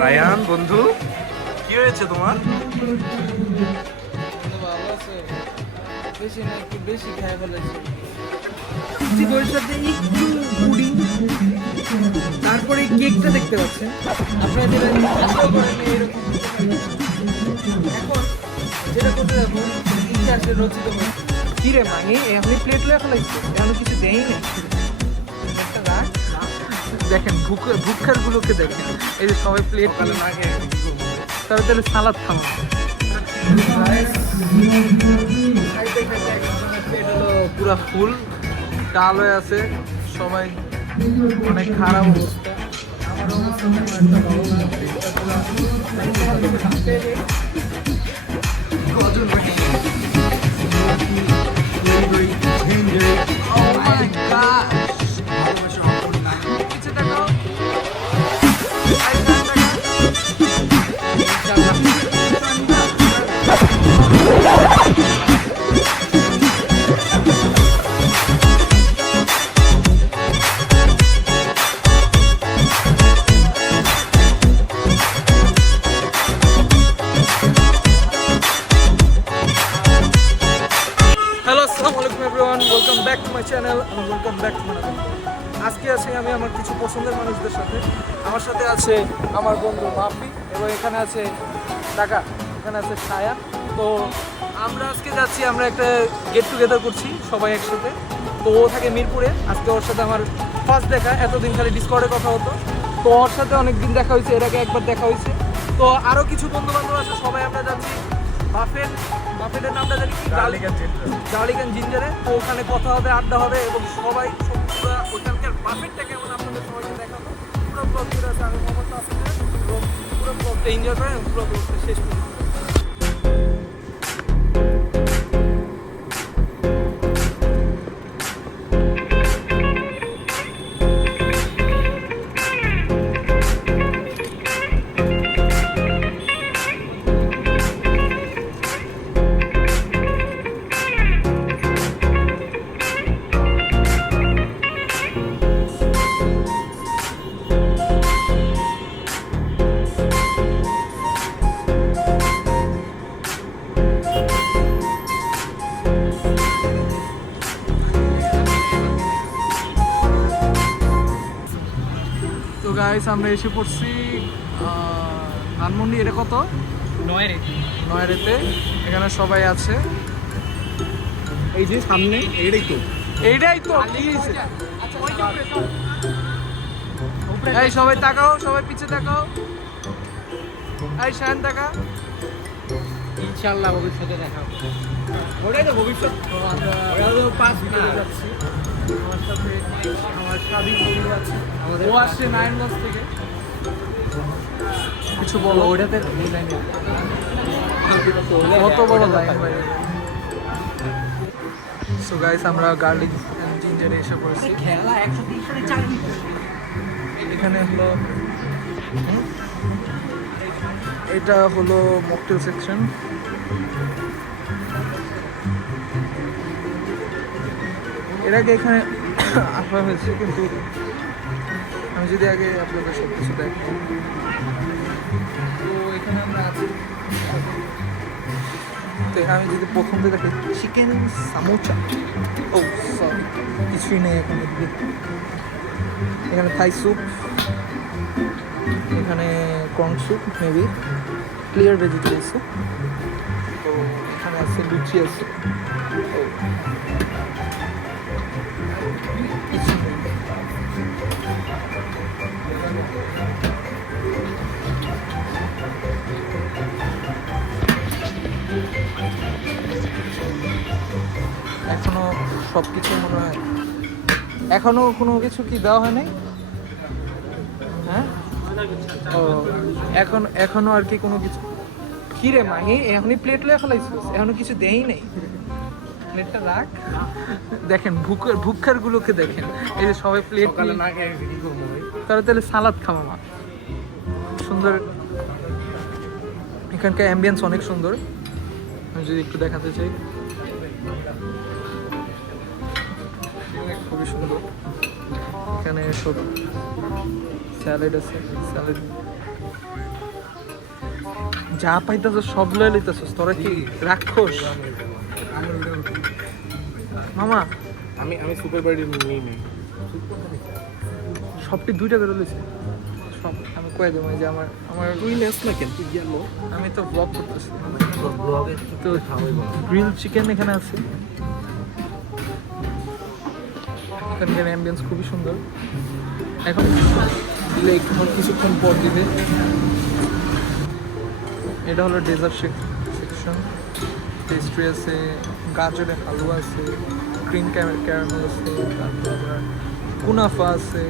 Ryan বন্ধু, কি হয়েছে তোমার? ভালো আছে, বেশি না একটু বেশি খেয়ে ফেলেছি। বইয়ের সাথে একটু পুডিং, তারপরে কেকটা দেখতে পাচ্ছেন আপনারা, যেটা আশাও করেননি এরকম। এখন যেটা করতে যাবো ইতিহাসে রচিত হয়েছে। কি রে মাহি, এখনই প্লেট লয়ে ফেলাইছে, এখনো কিছু দেই না। একটা রাখ, দেখেন ভুক্ষার গুলোকে দেখেন, এই যে সবাই প্লেট না খেয়ে তবে তাহলে সালাদ খাবো। প্লেট হলো পুরা ফুল, ডাল হয়ে আছে, সবাই অনেক খারাপ অবস্থা। আমার অবস্থা তেমন একটা ভালো না। Oh my gosh! পিছে তাকাও। হ্যালো, আসসালামু আলাইকুম everyone, welcome back to my channel এবং welcome back to my channel. আজকে আছি আমি আমার কিছু পছন্দের মানুষদের সাথে। আমার সাথে আছে আমার বন্ধু মাফি এবং এখানে আছে টাকা, এখানে আছে ছায়া। তো আমরা আজকে যাচ্ছি, আমরা একটা গেট টুগেদার করছি সবাই একসাথে। তো ও থাকে মিরপুরে, আজকে ওর সাথে আমার ফার্স্ট দেখা। এতদিন খালি ডিসকর্ডে কথা হতো, তো ওর সাথে অনেকদিন দেখা হয়েছে, এর আগে একবার দেখা হয়েছে। তো আরও কিছু বন্ধু বান্ধব আছে, সবাই আমরা যাচ্ছি বাফেটের নামটা জানি কি, গার্লিক জিঞ্জারে। তো ওখানে কথা হবে, আড্ডা হবে এবং সবাই পুরো ওখানকার বাফেটটা কেমন আপনাদের সবাইকে দেখাবো। পুরো ব্লগ জুড়ে আছে, আমি মোহাম্মদ তাসিম, পুরো ব্লগটা এনজয় করেন, পুরো ব্লগটা শেষ করুন। তো গাইস, আমরা এসে পড়ছি ধানমন্ডি। এটা কত? নয়রেতে। এখানে সবাই আছে, এই যে সামনে এইটাই তো প্লিজ। এই সবাই তাকাও, সবাই পিছে তাকাও। এই শায়ন তাকা। ইনশাআল্লাহ ভবিষ্যতে দেখা হবে। ওটাই তো ভবিষ্যৎ। ওরা তো 5 মিনিট যাচ্ছি আমার সাথে, আমার স্বাধীন বন্ধু আছে, ও আসছে নারায়ণগঞ্জ থেকে। কিছু বলো। ওইটাতে কত বড় লাইন ভাই। সো গাইস, আমরা গার্লিক জিঞ্জারে এসে পড়েছি। খেলা 130 সালে 4 মিনিট। এখানে হলো এটা হলো মকটেল সেকশন। এর আগে এখানে আসা হয়েছে, কিন্তু আমি যদি আগে আপনাদের সব কিছু দেখি। তো এখানে আমরা আছি। তো এখানে আমি যদি প্রথম থেকে দেখি, চিকেন সামোচা। ও সরি, কিছুই নেই এখন এদিকে। এখানে থাই স্যুপ, এখানে corn soup, maybe clear vegetable soup. তো এখানে আছে লুচি আছে। ও কিছু নেই। এখনো সব কিছু মনে হয়, এখনো কোনো কিছু কি দেওয়া হয় নাই। হ্যাঁ, ও এখনো আর কি কোনো কিছু। কি রে মাহি, এখনই প্লেট লয়ে ফেলাইছিস, এখনো কিছু দেই নাই। প্লেটটা রাখ, দেখেন ভুক্ষার গুলোকে দেখেন, এই যে সবাই প্লেট না খেয়ে কি করবো ভাই? তাহলে সালাদ খাবো। মা সুন্দর, এখানকার অ্যাম্বিয়েন্স অনেক সুন্দর। আমি যদি একটু দেখাতে চাই, খুবই সুন্দর। এখানে সব স্যালাড আছে, স্যালাড যা পাইতেছ সব লয়ে লইতেছস, তোরা কি রাক্ষস? মামা আমি সুপার বাড়ি নিই নি। সবটি 2 টাকা করে লইছে সব। আমি কয়ে দেবো যে আমার আমার তুই নেস না কেন? তুই গেল আমি তো ব্লগ করতেছি। ব্লগে তো গ্রিল চিকেন এখানে আছে। এখানকার অ্যাম্বিয়েন্স খুবই সুন্দর। এখন দিলে একটু কিছুক্ষণ পর দিবে। এটা হলো ডেজার্ট সেকশন। পেস্ট্রি আছে, গাজরের হালুয়া আছে, ক্রিম ক্যারামেল আছে, তারপর আপনার কুনাফা আছে,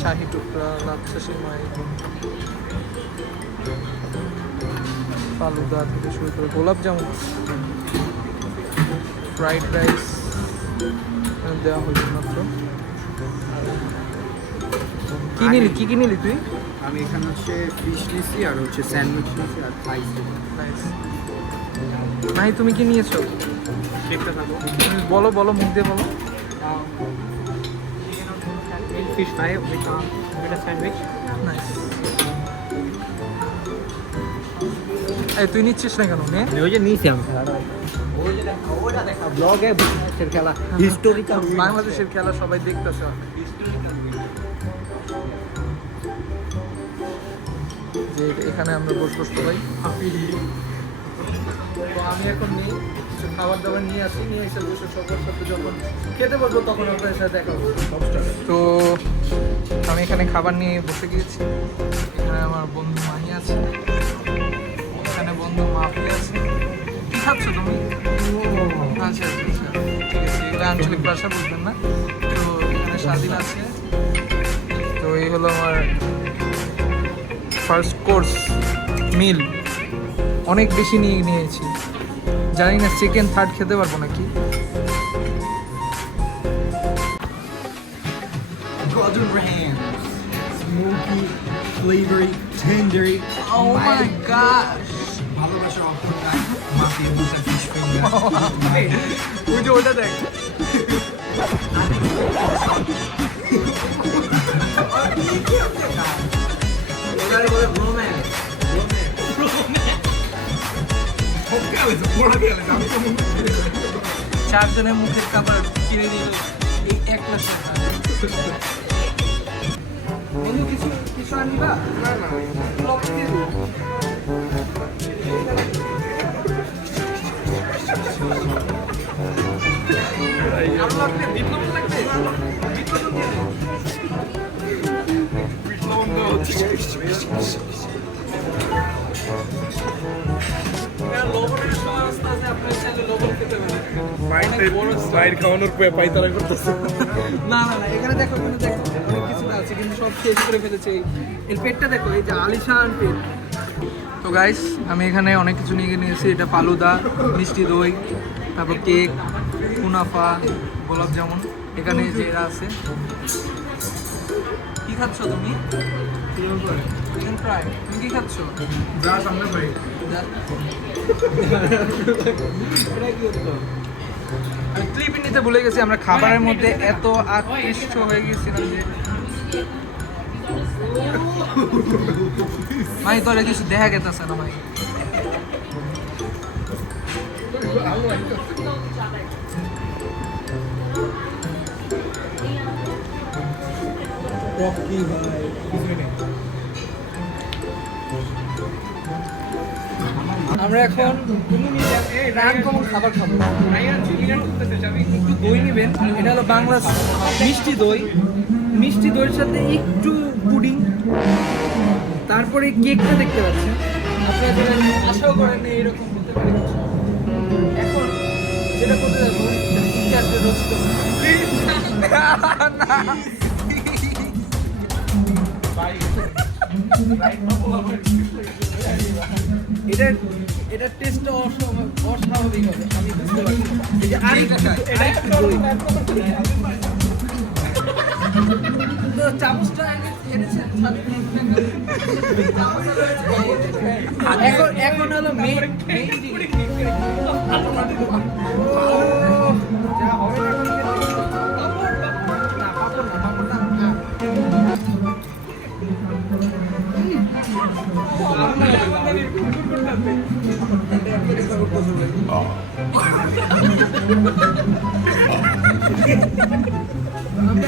শাহি টুকরা, লাচ্ছা সেমাই, ফালুদা থেকে শুরু করে গোলাপ জামুন, ফ্রাইড রাইস দেওয়া হয়েছে মাত্র। কি নিলি, কি নিলি তুই? আমি এখানে হচ্ছে ফিশ নিছি আর হচ্ছে স্যান্ডউইচ নিছি আর ফ্রাইস। নাইস। নাই তুমি কি নিয়েছো? দেখতে থাকো। তুমি বলো বলো, মুখ দিয়ে বলো। Fish fry with sandwich. Nice. এই তুই নিচ্ছিস না কেন? নে। ওই যে নিয়েছি আমি ব্লগে খেলা হিস্টোরিক্যাল বাংলাদেশের খেলা সবাই দেখতেছে। যে এখানে আমরা বসবো সবাই। তো আমি এখন নিই কিছু খাবার দাবার নিয়ে আসি, নিয়ে এসে বসে সবার সাথে যখন খেতে বলবো তখন আপনার সাথে দেখা হবে। তো আমি এখানে খাবার নিয়ে বসে গিয়েছি। এখানে আমার বন্ধু মাহি আছে, এখানে বন্ধু মাফি আছে। কি খাচ্ছ তুমি? আচ্ছা আচ্ছা আচ্ছা, ঠিক আছে। এগুলো আঞ্চলিক ভাষা বুঝবেন না। তো এখানে স্বাধীন আছে। তো এই হলো আমার ফার্স্ট কোর্স মিল। অনেক বেশি নিয়েছি, জানি না সেকেন্ড থার্ড খেতে পারবো নাকি। Golden Rams, smoky, flavory, tendery. Oh my gosh! ভালোবাসার অপরটা মাফি দুটো ফিশ ফিঙ্গার। ওই যে ওটা দেখ। এবারে বলে রোম্যান্স। চারজনের মুখের খাবার কিনে নিল এই এক মাসে। বন্ধু কিছু কিছু আনবা? না না ব্লগ দিয়ে দিবো। আরো লাগবে? বিপ্লব লাগবে? বিপ্লব দিয়ে দিবো। লবণের সময় আস্তে আস্তে আপনার চাইলে লবণ খেতে পারেন। বাইর খাওয়ানোর পাইতারা করতেছে। না না না, এখানে দেখো, এখানে দেখো অনেক কিছু আছে কিন্তু সব শেষ করে ফেলেছে। এর পেটটা দেখো, এই যে আলিশান পেট। তো গাইস আমি এখানে অনেক কিছু নিয়ে নিয়েছি। এটা ফালুদা, মিষ্টি দই, তারপর কেক, কুনাফা, গোলাপ জামুন। এখানে যে এরা আছে। কি খাচ্ছ তুমি? Chicken fry. তুমি কি খাচ্ছ? যা সামনে ভাই। আমি ক্লিপ নিতে ভুলে গেছি। আমরা খাবারের মধ্যে এত আকৃষ্ট হয়ে গেছিলাম যে ভাই তোরা কিছু দেখা গেতেছে না ভাই। রকি ভাই আমরা এখন আনকমন খাবার খাবো। একটু দই নেবেন, এটা হলো বাংলা মিষ্টি দই। মিষ্টি দইয়ের সাথে একটু পুডিং, তারপরে কেকটা দেখতে পাচ্ছেন। আপনারা যারা আশাও করেন এইরকম হতে পারে। এখন যেটা করতে যাবো রোস্ট। এটার টেস্টটা অস্বাভাবিক হবে, আমি বুঝতে পারছি। এই যে তো চামচটা এনেছেন এখন হলো মেইন যা হবে না আমরা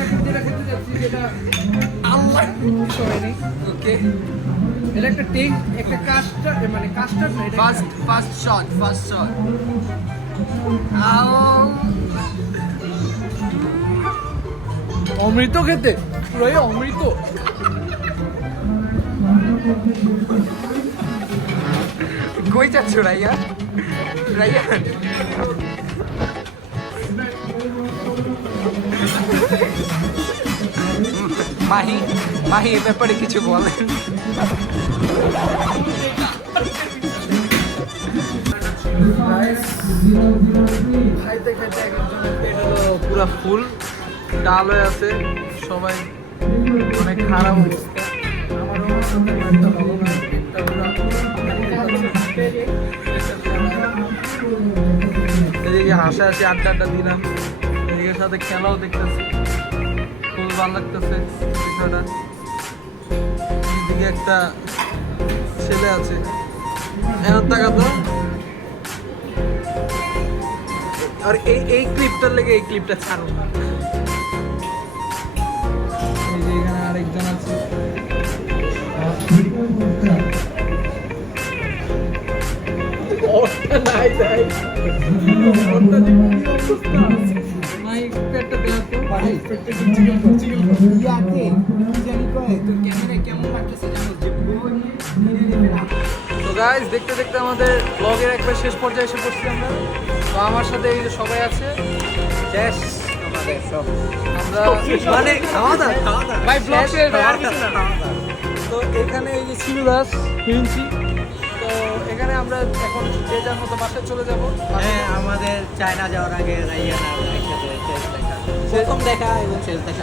এখন যেটা খেতে যাচ্ছি যেটা আল্লাহ সবাই নেই ওকে এটা একটা টেক একটা কাস্টার্ড মানে কাস্টার্ড না এটা ফার্স্ট শট অমৃত খেতে পুরোই অমৃত কই যাচ্ছ রাইয়া মাহি এ ব্যাপারে কিছু বলেন। খাইতে খাইতে একজনের পেট হলো পুরো ফুল ডাল হয়ে আছে সবাই অনেক খারাপ অবস্থা আমারও একটা ভালো না পেটটা পুরো এদিকে হাসাহাসি আড্ডা দিলাম এদিকে সাথে খেলাও দেখতেছি খুব ভালো লাগতেছে বিষয়টা এদিকে একটা ছেলে আছে এনার টাকা তো আর এই ক্লিপটার লেগে এই ক্লিপটা ছাড়ো না এই যে এখানে আরেকজন আছে তো গাইস দেখতে দেখতে আমাদের ব্লগের একবার শেষ পর্যায়ে এসে পড়ছি আমরা তো আমার সাথে এই যে সবাই আছে শেষ আমাদের সব আমরা মানে ভাই ব্লগ শেষ আর কিছু না তো এখানে এই যে শিলু দাস হিঞ্চি তো এখানে আমরা এখন যে যার মতো বাসায় চলে যাব হ্যাঁ আমাদের চায়না যাওয়ার আগে রাইয়ান আর একসাথে প্রথম দেখা এবং শেষ দেখা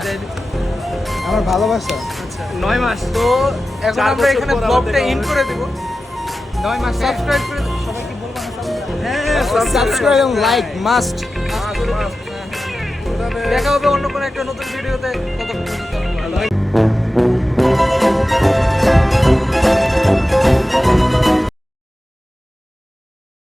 আমার ভালোবাসা আচ্ছা 9 মাস তো এখন 4 আমরা বছর এখানে পর ব্লগটা আমাদের ইন করে দেব 9 মাস সাবস্ক্রাইব করে সবাইকে বলবো না সাবস্ক্রাইব এবং লাইক মাস্ট দেখা হবে অন্য কোনো একটা নতুন ভিডিওতে